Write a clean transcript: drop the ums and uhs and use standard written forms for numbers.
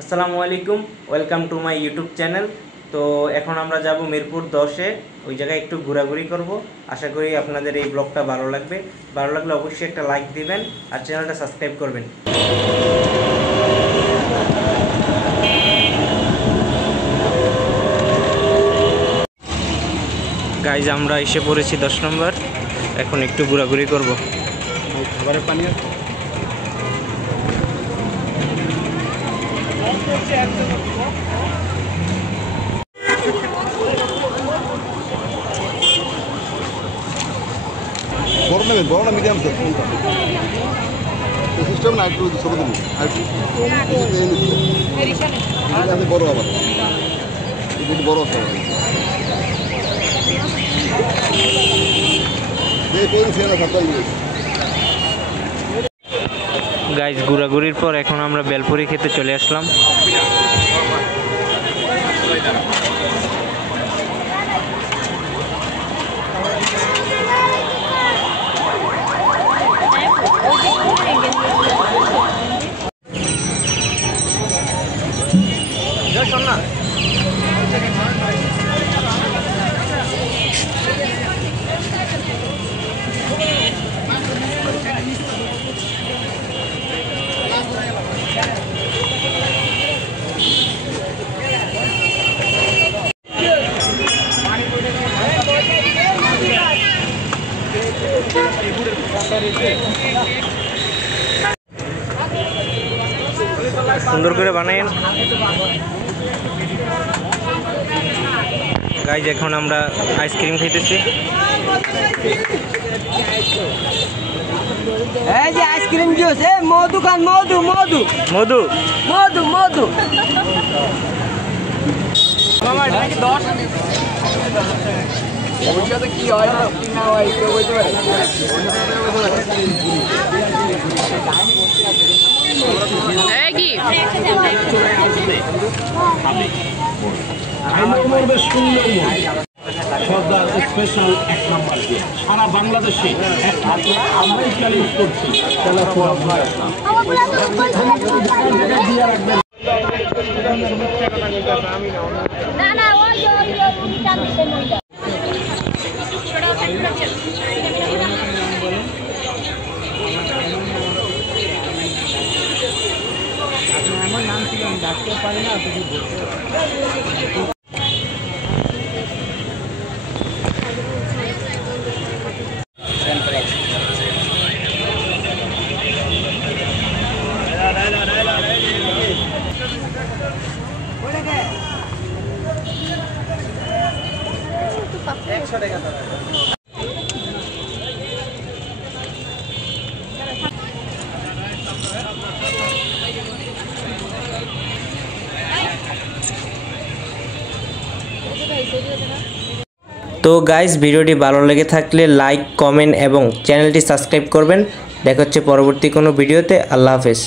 আসসালামু আলাইকুম, welcome to my YouTube channel. তো এখন আমরা যাব মিরপুর 10-এ, ওই জায়গায় একটু ঘোরাঘুরি করব। আশা করি আপনাদের এই ব্লগটা ভালো লাগবে। ভালো লাগলে অবশ্যই একটা লাইক দিবেন আর চ্যানেলটা সাবস্ক্রাইব করবেন। গাইজ, আমরা এসে পড়েছি 10 নম্বর। এখন একটু ঘোরাঘুরি করব। খাবারের পানি আছে? বড় নেবেন, বড় না মিডিয়াম স্যার? কোনটা সিস্টেম না? একটু ছোট দেবো, আর বড় আবার বড় আছে। গাইজ, ঘোরাঘুরির পর এখন আমরা বেলপুরি খেতে চলে আসলাম। সুন্দর করে বানায়েন গাইজ। এখন আমরা আইসক্রিম খাইতেছি। এই যে আইসক্রিম জুস, মধু খান, মধু মধু মধু মধু মধু। ভবিষ্যতে কি হয় কি না হয় কেউ বলতে পারে? সর্দার স্পেশাল 1 নম্বর দিয়ে সারা বাংলাদেশে আমরাই চ্যালেঞ্জ করছি। আমার নাম ছিল, আমি ডাকতে পারি না, কিছু বলতে পারি। তো গাইস, ভিডিওটি ভালো লেগে থাকলে লাইক, কমেন্ট এবং চ্যানেলটি সাবস্ক্রাইব করবেন। দেখা হচ্ছে পরবর্তী কোনো ভিডিওতে। আল্লাহ হাফেজ।